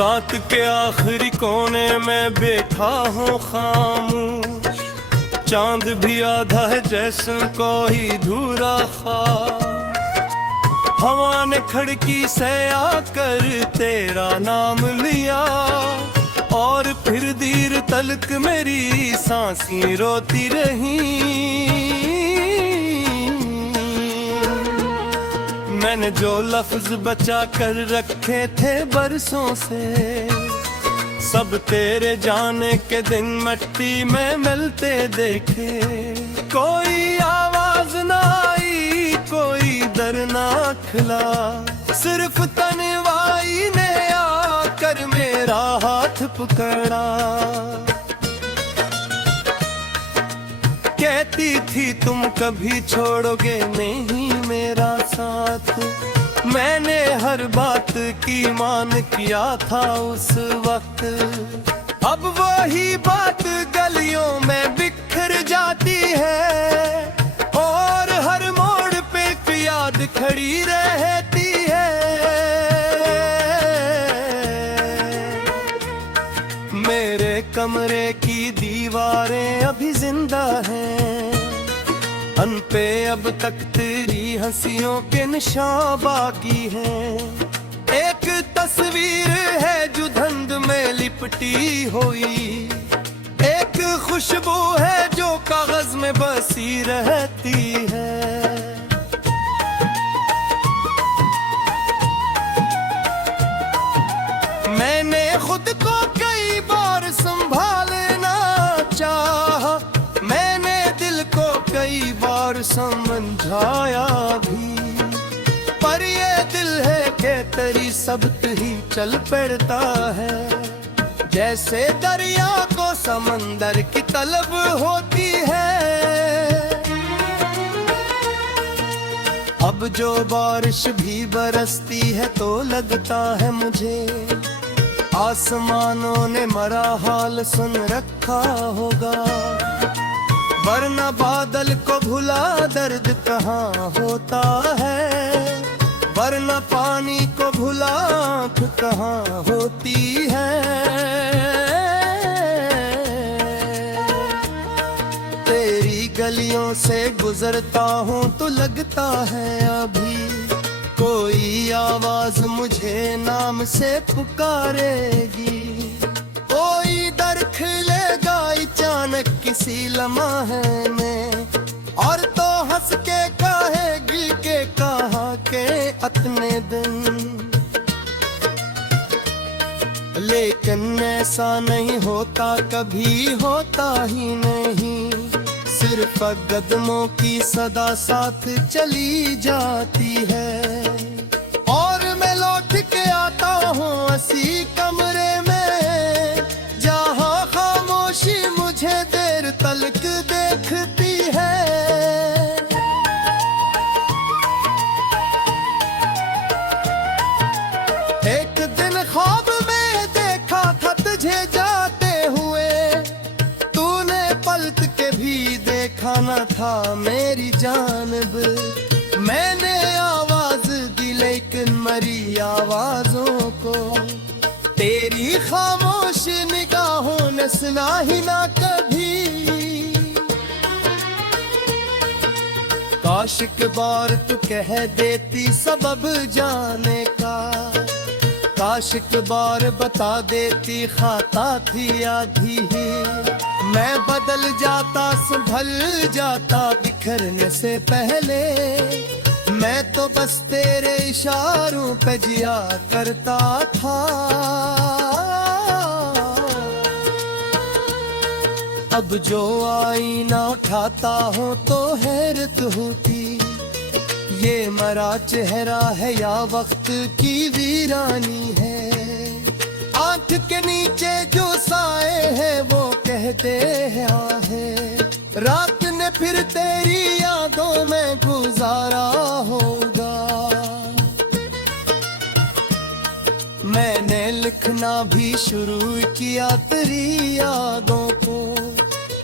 रात के आखिरी कोने में बैठा हूँ खामोश, चांद भी आधा है जैसे कोई धूरा ख्वाब। हवा ने खिड़की से आकर तेरा नाम लिया और फिर देर तलक मेरी सांसें रोती रही। मैंने जो लफ्ज बचा कर रखे थे बरसों से, सब तेरे जाने के दिन मिट्टी में मिलते देखे। कोई आवाज ना आई, कोई दर ना खिला, सिर्फ तन्वाई ने आकर मेरा हाथ पकड़ा। कहती थी तुम कभी छोड़ोगे नहीं मेरा साथ, मैंने हर बात की मान किया था उस वक्त। अब वही बात गलियों में बिखर जाती है और हर मोड़ पे एक याद खड़ी रहती है। मेरे कमरे की दीवारें अभी जिंदा हैं, अन पे अब तक तेरी हंसियों के निशान बाकी हैं। एक तस्वीर है जो धुंध में लिपटी हुई, एक खुशबू है जो कागज में बसी रहती है। मैंने खुद को कई बार संभालना चाहा, मैंने दिल को कई बार समझाया भी, पर ये दिल है कि तेरी सबक ही चल पड़ता है। जैसे दरिया को समंदर की तलब होती है। अब जो बारिश भी बरसती है तो लगता है मुझे आसमानों ने मरा हाल सुन रखा होगा, वरना बादल को भुला दर्द कहाँ होता है, वरना पानी को भुला आँख कहाँ होती है। तेरी गलियों से गुजरता हूँ तो लगता है अभी कोई आवाज मुझे नाम से पुकारेगी। कोई दर खुलेगा अचानक किसी लम्हे में और तो हंस के कहेगी के कहा के अपने दिन। लेकिन ऐसा नहीं होता, कभी होता ही नहीं, सिर्फ कदमों की सदा साथ चली जाती है। और मैं लौट के आता हूँ उसी कमरे में जहाँ खामोशी मुझे देर तलक देखती है। एक दिन ख्वाब में देखा था तुझे जाते हुए, तूने पलट के भी देखा न था मेरी जानिब। मैंने आवाज दी लेकिन मरी आवाजों को तेरी खामोश निगाहों ने सुना ही ना कभी। काश एक बार तू कह देती सबब जाने का, काश एक बार बता देती खाता थी आधी ही। मैं बदल जाता संभल जाता बिखरने से पहले, मैं तो बस तेरे इशारों पे जिया करता था। अब जो आईना उठाता हूँ तो हैरत होती, ये मरा चेहरा है या वक्त की वीरानी है। आंख के नीचे जो साए है वो कहते हैं आहे, रात ने फिर तेरी यादों में गुजारा होगा। मैंने लिखना भी शुरू किया तेरी यादों को,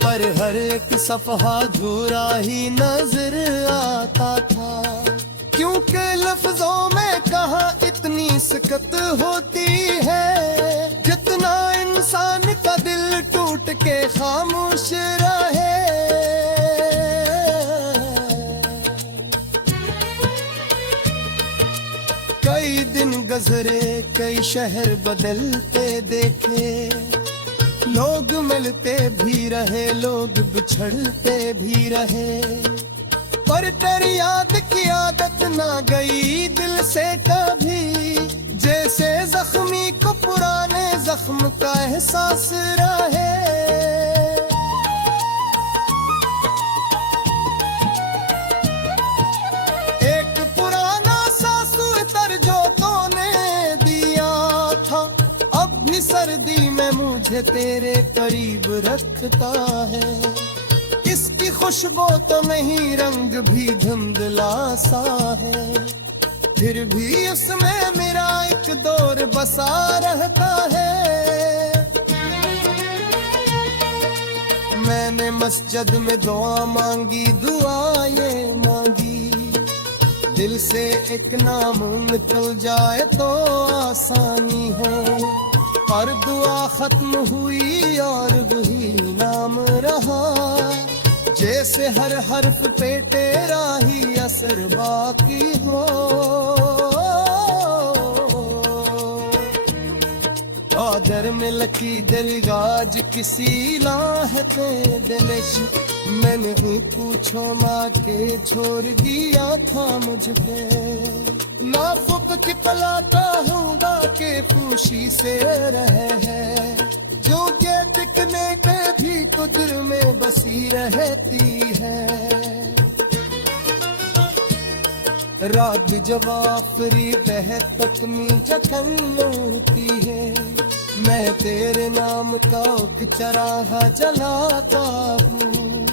पर हर एक सफहा अधूरा ही नजर आता था। क्योंकि लफ्जों में कहाँ इतनी सकत होती है। कई दिन गुजरे, कई शहर बदलते देखे, लोग मिलते भी रहे, लोग बिछड़ते भी रहे, पर तेरी याद की आदत ना गई दिल से कभी। जैसे जख्मी को पुराने जख्म का एहसास रहे। एक पुराना सासु इतर जो तूने दिया था, अब भी सर्दी में मुझे तेरे करीब रखता है। इसकी खुशबू तो नहीं, रंग भी धुंधला सा है, फिर भी उसमें मेरा एक दौर बसा रहता है। मैंने मस्जिद में दुआ मांगी, दुआ ये मांगी, दिल से एक नाम निकल जाए तो आसानी हो, पर दुआ खत्म हुई और वही नाम रहा। जैसे हर हर्फ पे तेरा ही असर बाकी हो। आदर में लकी दिलगाज किसी लाहते दिलश, मैंने ही पूछो माँ के छोड़ दिया था मुझ पे। नाफुक की पलाता हूँ के फूशी से रहे हैं, जो के टिकने पे भी कुदर में बसी रहती है। रात जब आफरी बह तक में जखन होती है, मैं तेरे नाम का चराहा जलाता हूँ,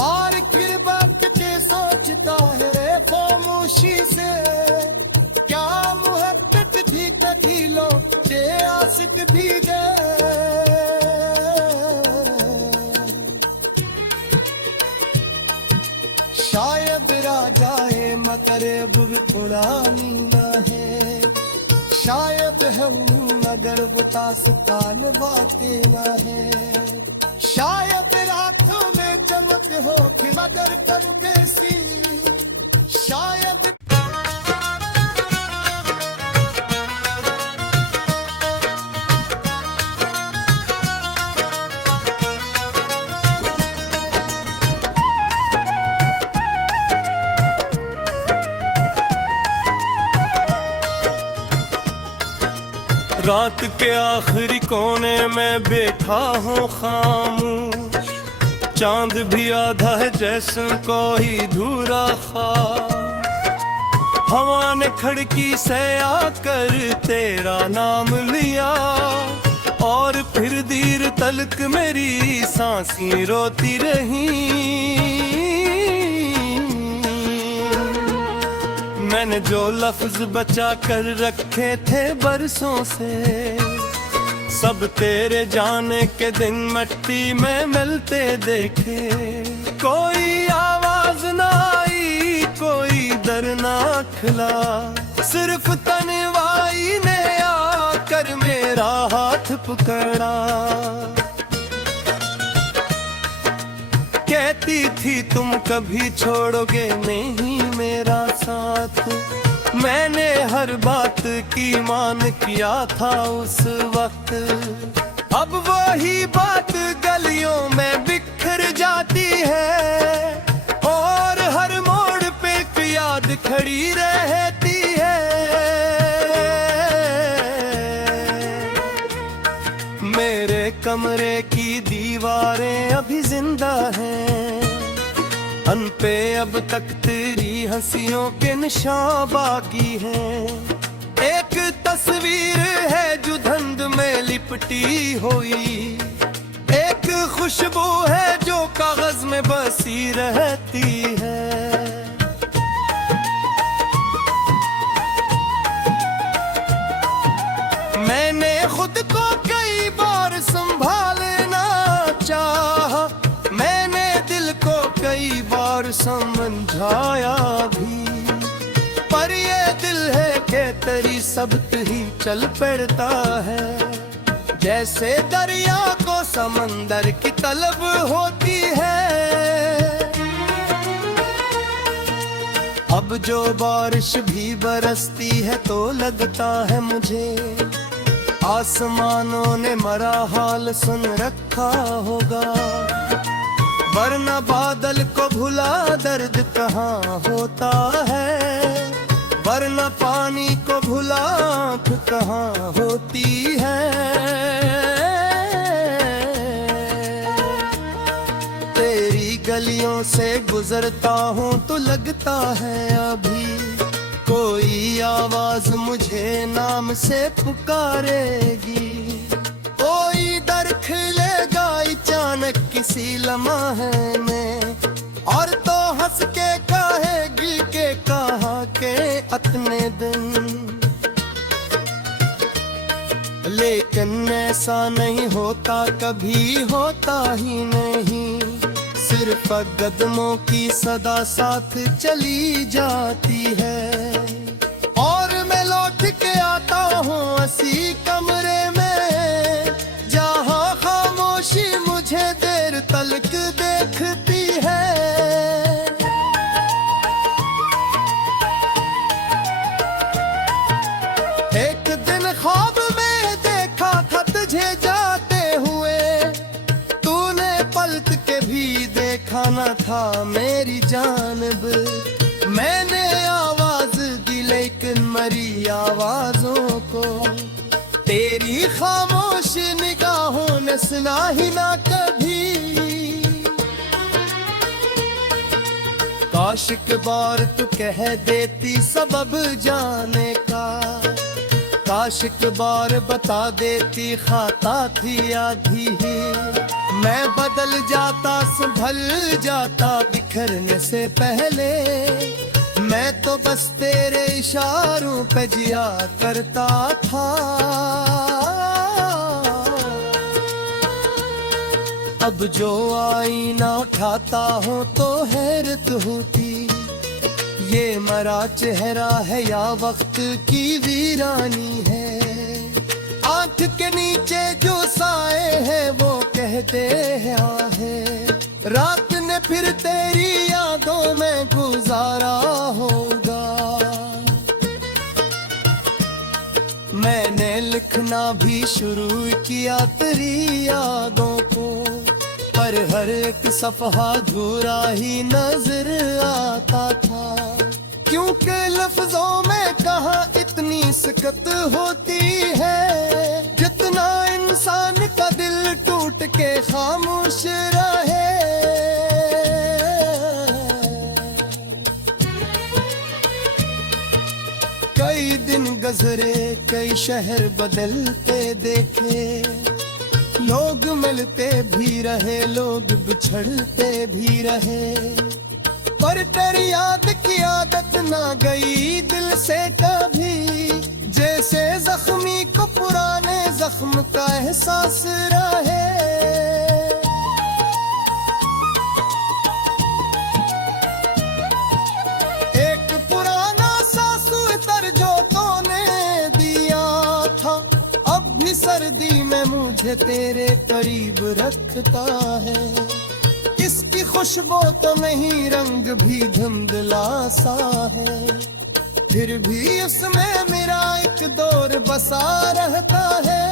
और फिर बात के सोचता है खामोशी से, क्या मुहब्बत थी कभी लो के आशिक भी गए। शायद राजाए मकरब पुरानी न है, शायद हम मगर वो दास्तान बातें न है, शायद रातों में चमक हो कि मगर करूँ कैसी, शायद रात के आखिरी कोने में बैठा हूँ खामोश, चांद भी आधा है जैसे कोई धूरा ख्वाब। हवा ने खिड़की से आकर तेरा नाम लिया, और फिर देर तलक मेरी सांसें रोती रही। मैंने जो लफ्ज बचा कर रखे थे बरसों से, सब तेरे जाने के दिन मिट्टी में मिलते देखे। कोई आवाज ना आई, कोई दर ना खुला, सिर्फ तन्वाई ने आकर मेरा हाथ पकड़ा। कहती थी तुम कभी छोड़ोगे नहीं मेरा साथ, मैंने हर बात की मान किया था उस वक्त। अब वही बात गलियों में बिखर जाती है, और हर मोड़ पे एक याद खड़ी रहती है। मेरे कमरे की दीवारें अभी जिंदा हैं, अन पे अब तक तेरी हंसियों के निशान बाकी हैं। एक तस्वीर है जो धुंध में लिपटी हुई, एक खुशबू है जो कागज में बसी रहती है। मैंने खुद को कई बार संभालना चाहा, मैंने दिल को कई बार समझाया भी, पर ये दिल है कि तेरी सबक ही चल पड़ता है। जैसे दरिया को समंदर की तलब होती है, अब जो बारिश भी बरसती है तो लगता है मुझे आसमानों ने मरा हाल सुन रखा होगा। वरना बादल को भुला दर्द कहाँ होता है, वरना पानी को भुला आँख कहाँ होती है। तेरी गलियों से गुजरता हूँ तो लगता है अभी कोई आवाज मुझे नाम से पुकारेगी। कोई दर खुलेगा अचानक किसी लम्हे में, और तो हंस के कहेगी के कहाँ के अपने दिन। लेकिन ऐसा नहीं होता, कभी होता ही नहीं, सिर्फ कदमों की सदा साथ चली जाती है। और मैं लौट के आता हूँ उसी कमरे में जहाँ खामोशी मुझे देर तलक देखती है। एक दिन ख्वाब में देखा था तुझे जाते हुए, तूने पलट के भी देखा न था मेरी जानब। मैंने आवाज दी लेकिन मरी आवाजों को तेरी खामोश निगाहों ने सुना ही ना कभी। काश एक बार तू कह देती सबब जाने का, काश एक बार बता देती खाता थी आधी ही। मैं बदल जाता संभल जाता बिखरने से पहले, मैं तो बस तेरे इशारों पे जिया करता था। अब जो आईना उठाता हूँ तो हैरत होती, ये मरा चेहरा है या वक्त की वीरानी है। आँख के नीचे जो साए हैं वो कहते हैं आहे, रात ने फिर तेरी यादों में गुजारा होगा। मैंने लिखना भी शुरू किया तेरी यादों को, पर हर एक सफ़हा अधूरा ही नजर आता था। क्योंकि लफ्जों में कहाँ इतनी सकत होती है, जितना इंसान का दिल टूट के खामोश रहे। कई दिन गुजरे, कई शहर बदलते देखे, लोग मिलते भी रहे, लोग बिछड़ते भी रहे, पर तेरी याद की आदत ना गई दिल से कभी। जैसे जख्मी को पुराने जख्म का एहसास रहे। एक पुराना सासु तर जो तूने दिया था, अब भी सर्दी में मुझे तेरे करीब रखता है। इसकी खुशबू तो नहीं, रंग भी धुंधला सा है, फिर भी उसमें मेरा एक दौर बसा रहता है।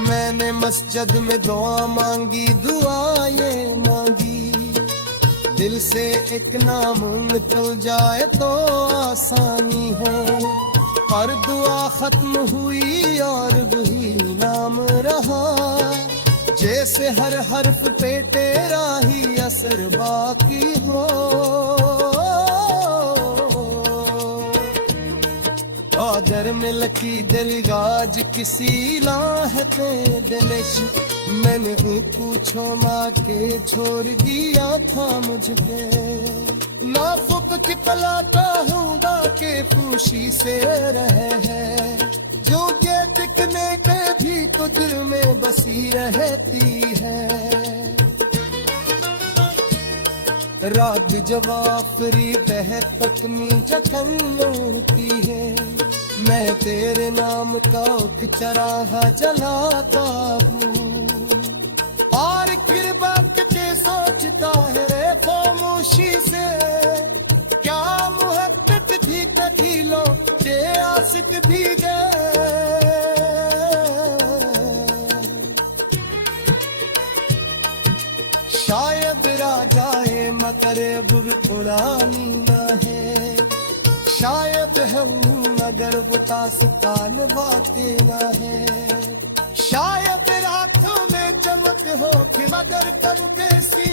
मैंने मस्जिद में दुआ मांगी, दुआ ये मांगी, दिल से एक नाम निकल जाए तो आसानी हो। पर दुआ खत्म हुई और वही नाम रहा, जैसे हर हर्फ पे तेरा ही असर बाकी हो। आदर में लकी दिलगाज किसी लाहते दिलश, मैंने पूछो माँ के छोड़ दिया था मुझे। नाफुक की पलाता हूँ के फूशी से रहे हैं, जो के टिकने के भी तो दिल में बसी रहती है। रात जब आफरी बह तक में जखन उड़ती है, मैं तेरे नाम का चराहा जलाता हूँ। और फिर बात के सोचता है क्या करे अब भी थोड़ा नीना है। शायद हम मगर वो तान बातें ना है। शायद रातों में चमक हो कि मगर करूँ कैसी